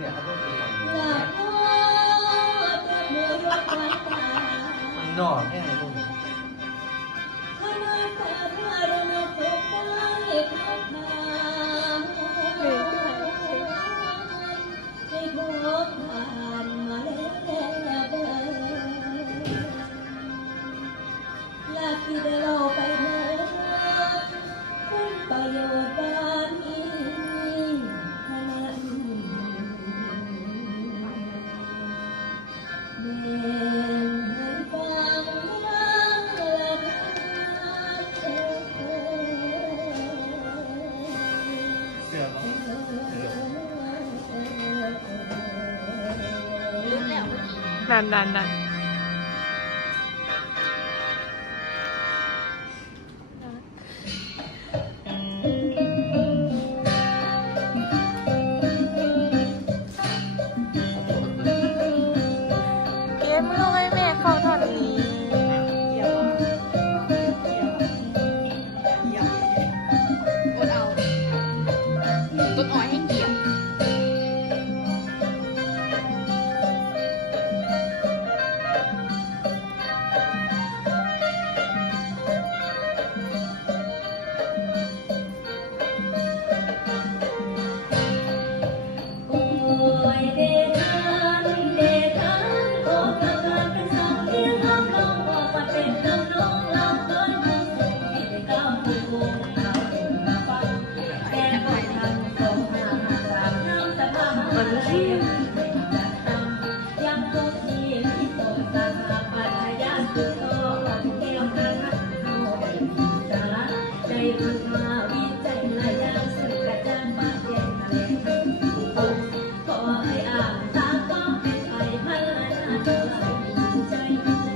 เนี่ยเขาต้องมีอะไรมันนอนแน่เลยลูกที่ได้เราไปเมื่อคุณประโยชน์บ้านนี้เท่านั้นแม่ให้ฟังละเสือเขานั่นเกมมึงเอาให้แม่เข้าตอนนี้ อดเอาต้นอ้อยให้เกี่ยว โอ้ยเดทันขอทำงานเป็นสองเลี้ยงน้องน้องออกมาเป็นน้องน้องเราเกินน้องส่งที่ได้ก้าวสู่วงเรามาฟังแก้ไขทางสองหาสามน้ำสภาพมันเชี่ยวยังคงที่ที่ตกตาปัญญาสุดท้องเกี่ยวกันเข้าไปสาระใจพัฒนาวิจัยและยังสึกกระจายบ้านแยกทะเลขอให้อ่านตาก็เป็นไปพัฒนาใจใจ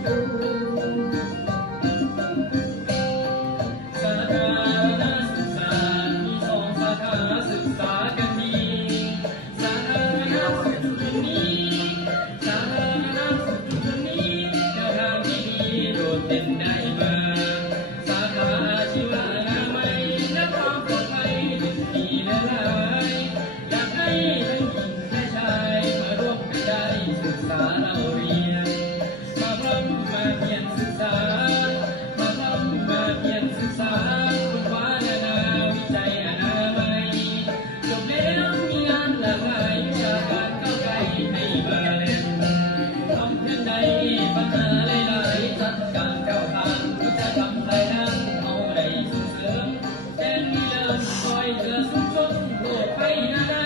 ดู สาธารณศึกษามีสองสาขาศึกษากันดีสาธารณสุขจุดนี้สาธารณสุขจุดนี้แนวทางที่ดีโดดเด่นได้มาสาขาอาชีวะอนามัยและความปลอดภัยเป็นดีและหลายอยากให้ทั้งหญิงและชายมาร่วมกันได้ศึกษาเราเรียนมาพร้อมมาเพียรศึกษามาพร้อมมาเพียรศึกษาค้นคว้านานาวิจัยอนามัยจบแล้วมีงานหลากหลายวิชาการก้าวไกลให้มาเล่นทำเพื่อใดปัญหาหลายๆจัดการก้าวทางที่จะทำให้นั้นเอาได้ส่งเสริมแทนที่เดินคอยเหลือสุขชนโลกไปนานา